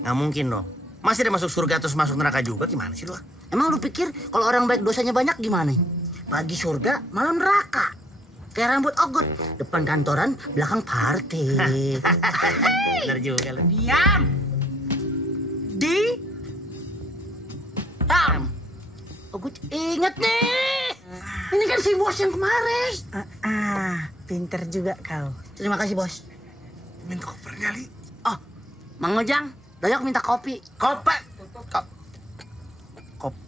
Nggak mungkin dong. Masih dia masuk surga terus masuk neraka juga, gimana sih lu? Emang lu pikir kalau orang baik dosanya banyak gimana? Pagi surga, malam neraka. Kayak rambut ogot, depan kantoran, belakang party. Bener juga lu. Diam! Ogot inget nih. Ini kan si bos yang kemarin. Pinter juga kau. Terima kasih, bos. Minta kopernya, Li. Oh, Mang Ojang, Doyok minta kopi. Koper.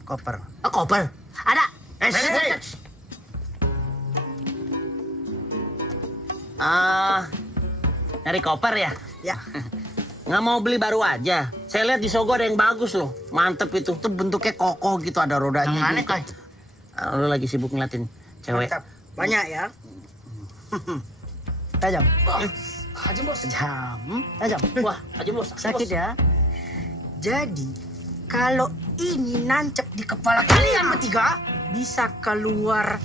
Koper. Oh, koper. Ada. Nyari koper ya? Ya. Nggak mau beli baru aja. Saya lihat di Sogo ada yang bagus loh. Mantep itu. Tuh bentuknya kokoh gitu, ada rodanya. Yang aneh, Koy. Lu lagi sibuk ngeliatin cewek. Mantap. Banyak ya. Tajam. Aja bos. Tajam. Wah, aja bos. Sakit ya. Jadi, kalau ini nancep di kepala kalian bertiga, bisa keluar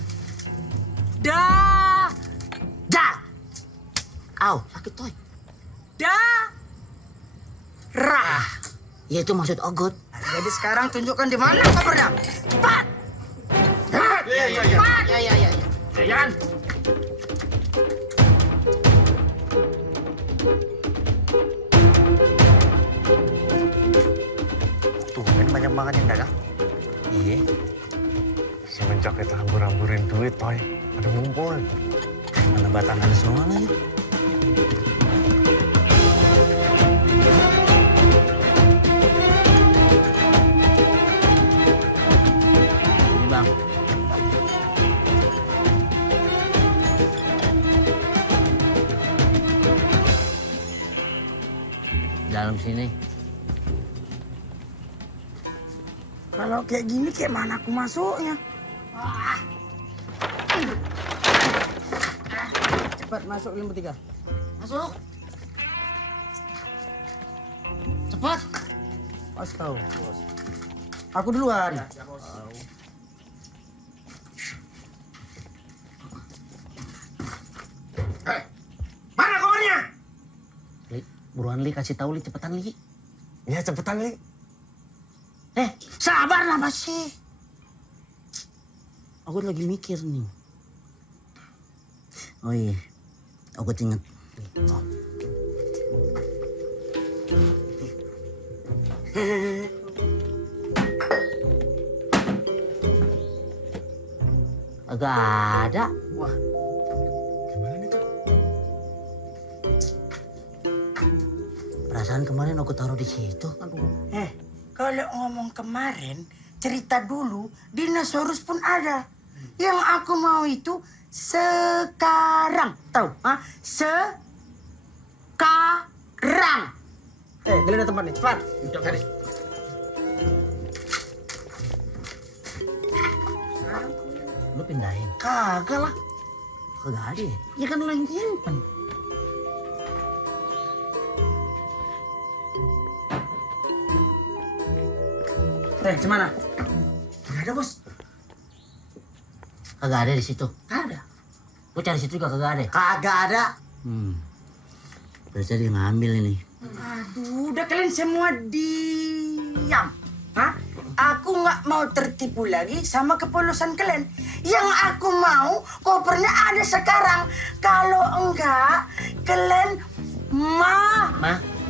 dah. Au, sakit, Toy. Rah. Ya itu maksud ogot. Jadi sekarang tunjukkan di mana kopernya. Cepat. Ya. Jangan. Tuh, kan banyak banget yang dagang. Iya. Semenjak kita hambur-hamburin duit, Toy. Ada ngumpul. Mana batangan semua lagi. Ini, Bang. Dalam sini. Kalau kayak gini, kayak mana aku masuknya? Cepat masuk kalian bertiga. Masuk. Cepat. Pas kau. Aku duluan. Mana kopernya? Li, buruan Li, kasih tahu Li, cepetan Li. Ya, cepetan, Li. Sabar lah masih. Aku lagi mikir nih. Oh iya, aku inget. Oh. Agak ada. Wah. Gimana tuh? Perasaan kemarin aku taruh di situ. Aduh. Kalau ngomong kemarin, cerita dulu, dinosaurus pun ada. Yang aku mau itu sekarang. Tahu? Sekarang. geledah tempat nih, cepat. Cari. Lu pindahin. Kagak lah. Kagak ada ya? Ya kan lu yang nyimpen. Gimana? Gak ada, Bos. Kagak ada di situ. Ada. Gua cari situ juga kagak ada. Kagak ada. Berarti dia ngambil ini. Aduh, udah kalian semua diam. Hah? Aku nggak mau tertipu lagi sama kepolosan kalian. Yang aku mau kopernya ada sekarang. Kalau enggak, kalian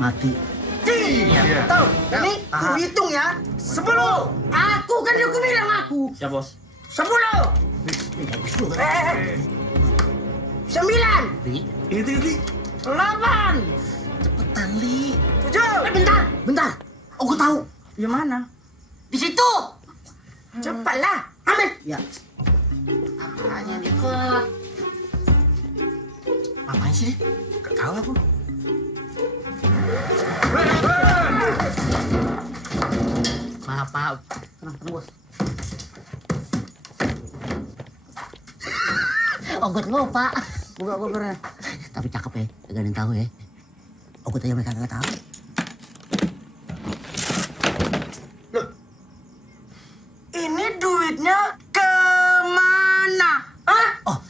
mati. Iya. Tahu? Ini ku hitung ya. 10. Aku kan aku bilang aku. Siap, Bos. 10. 9. Ini. 8. Cepetan, Li. 7. Bentar. Aku tahu. Yang mana? Di situ. Cepatlah. Ambil. Ya. Apanya dikot? Apaan sih? Gak tahu aku. Maaf. Tenang, Bos. Ogut lupa. Buka kopernya. Tapi cakep ya, gak ada yang tahu ya. Ogut aja mereka gak tahu. Loh, ini duitnya kemana? Hah? Oh,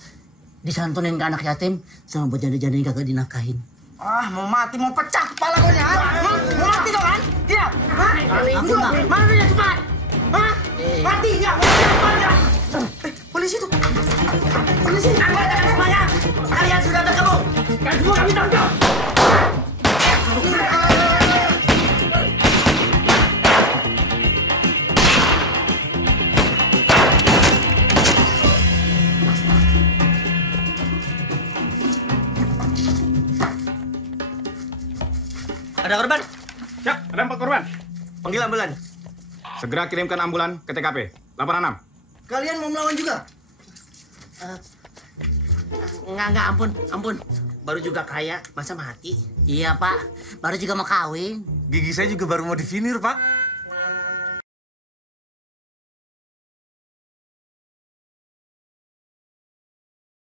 disantunin ke anak yatim sama buat janda-janda yang kagak dinafkahin. Ah, mau mati, mau pecah kepala gue nih, ha? Mau mati dong, kan? Iya, hah? Aku enggak. Mana duitnya, cepat? Hah? Mati, ya? Polisi tuh. Polisi. Angkat semuanya. Kalian sudah terkabung. Kalian semua kami tangkap. Ada korban? Ya, ada 4 korban. Panggil ambulan. Segera kirimkan ambulan ke TKP. Laporan 6. Kalian mau melawan juga? Enggak, ampun. Baru juga kaya, masa mati? Iya, Pak. Baru juga mau kawin. Gigi saya juga baru mau divinir, Pak.